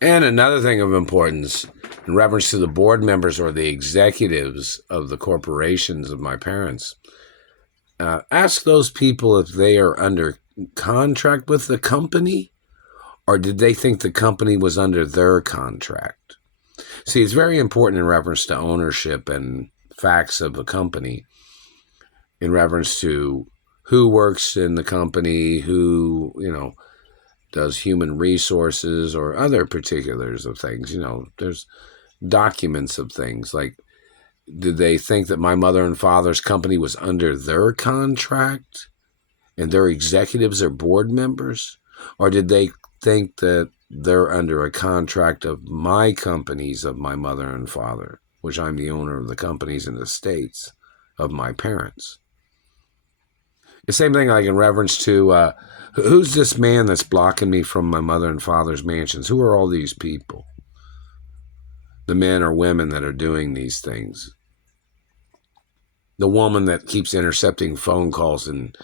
And another thing of importance, in reference to the board members or the executives of the corporations of my parents, ask those people if they are under contract with the company, or did they think the company was under their contract? See, it's very important in reference to ownership and facts of a company, in reference to who works in the company, who, does human resources or other particulars of things. There's documents of things like, did they think that my mother and father's company was under their contract and their executives are board members? Or did they think that they're under a contract of my companies of my mother and father, which I'm the owner of the companies and estates of my parents? The same thing like in reference to who's this man that's blocking me from my mother and father's mansions? Who are all these people? The men or women that are doing these things. The woman that keeps intercepting phone calls and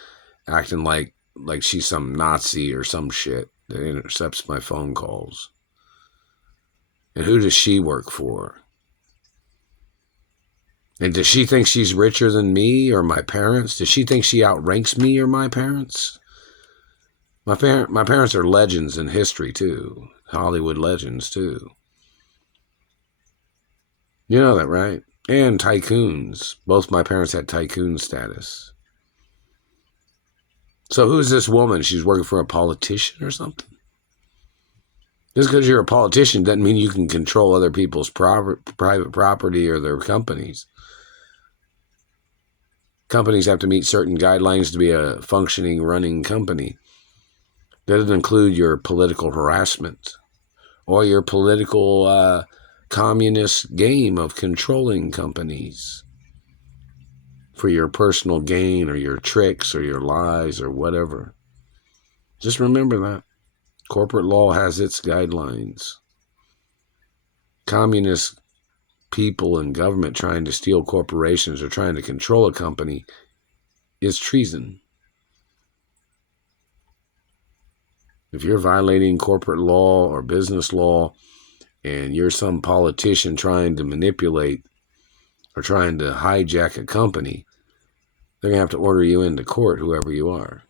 acting like she's some Nazi or some shit that intercepts my phone calls. And who does she work for? And does she think she's richer than me or my parents? Does she think she outranks me or my parents? My parents are legends in history too. Hollywood legends too. You know that, right? And tycoons. Both my parents had tycoon status. So who's this woman? She's working for a politician or something? Just because you're a politician doesn't mean you can control other people's private property or their companies. Companies have to meet certain guidelines to be a functioning, running company. That doesn't include your political harassment or your political communist game of controlling companies for your personal gain or your tricks or your lies or whatever. Just remember that. Corporate law has its guidelines. Communist people and government trying to steal corporations or trying to control a company is treason. If you're violating corporate law or business law and you're some politician trying to manipulate or trying to hijack a company, they're going to have to order you into court, whoever you are.